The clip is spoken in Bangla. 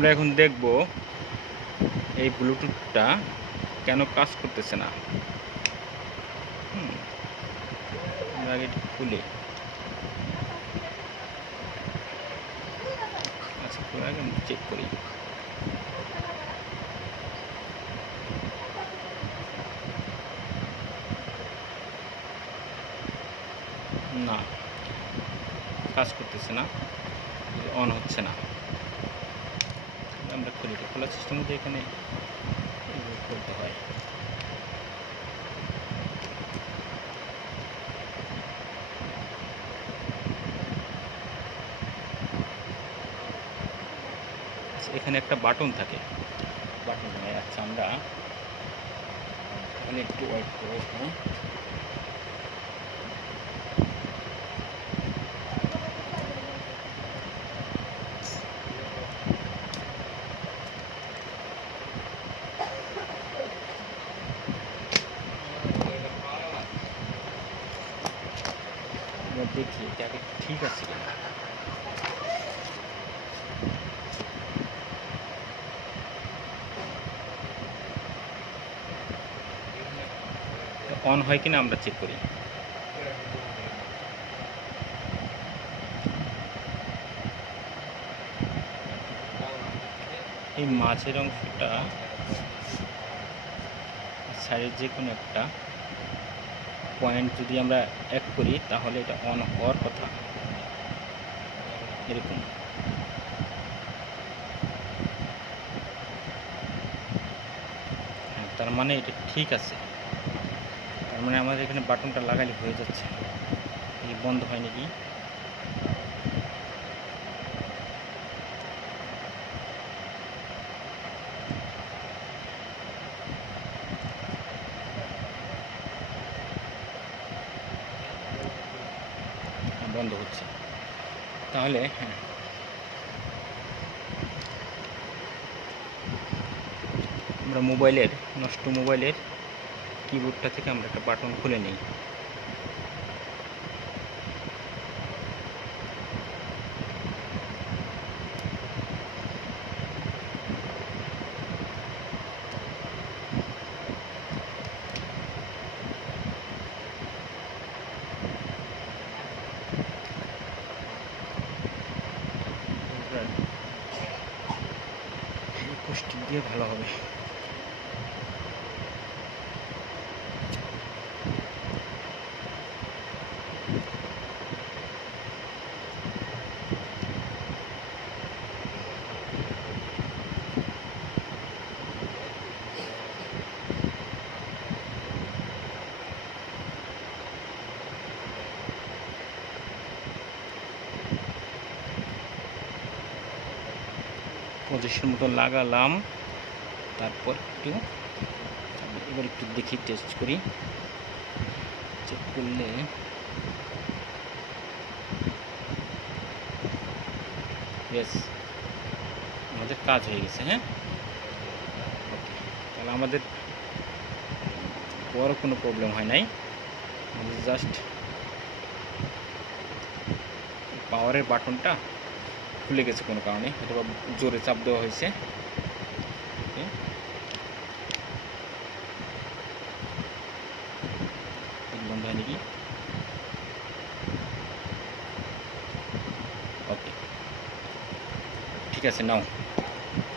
আমরা এখন দেখব এই ব্লুটুথটা কেন কাজ করতেছে না। আমরা আগে এটা খুলি। আচ্ছা, খুলে আগে চেক করি। না, কাজ করতেছে না, অন হচ্ছে না। আমরা খুলি, খোলার সিস্টেম মধ্যে এখানে করতে হয়। এখানে একটা বাটন থাকে, বাটন হয়। আচ্ছা, আমরা এখানে একটু ওয়েট করবো। দেখি এটা আগে ঠিক আছে কিনা। অন হয় কিনা আমরা চেক করি। এই মাঝের অংশটা সাইডের যে কোনো একটা পয়েন্ট যদি আমরা এক করি তাহলে এটা অন হওয়ার কথা, এরকম। হ্যাঁ, তার মানে এটা ঠিক আছে। তার মানে আমাদের এখানে বাটনটা লাগালে হয়ে যাচ্ছে। এই বন্ধ হয় নাকি? বন্ধ হচ্ছে। তাহলে হ্যাঁ, আমরা নষ্ট মোবাইলের কিবোর্ডটা থেকে আমরা একটা বাটন খুলে নিই। স্টিক দিয়ে ভালো হবে। পজিশন মতো লাগালাম, তারপর এবার একটু দেখি, টেস্ট করি। চেক করলে বেশ আমাদের কাজ হয়ে গেছে। হ্যাঁ, তাহলে আমাদের বড় কোনো প্রবলেম হয় নাই। আমাদের জাস্ট পাওয়ারের বাটনটা খুলে গেছে কোনো কারণে, হয়তো জোরে চাপ দেওয়া হয়েছে। বন্ধ হয় নাকি? ওকে, ঠিক আছে, নাও।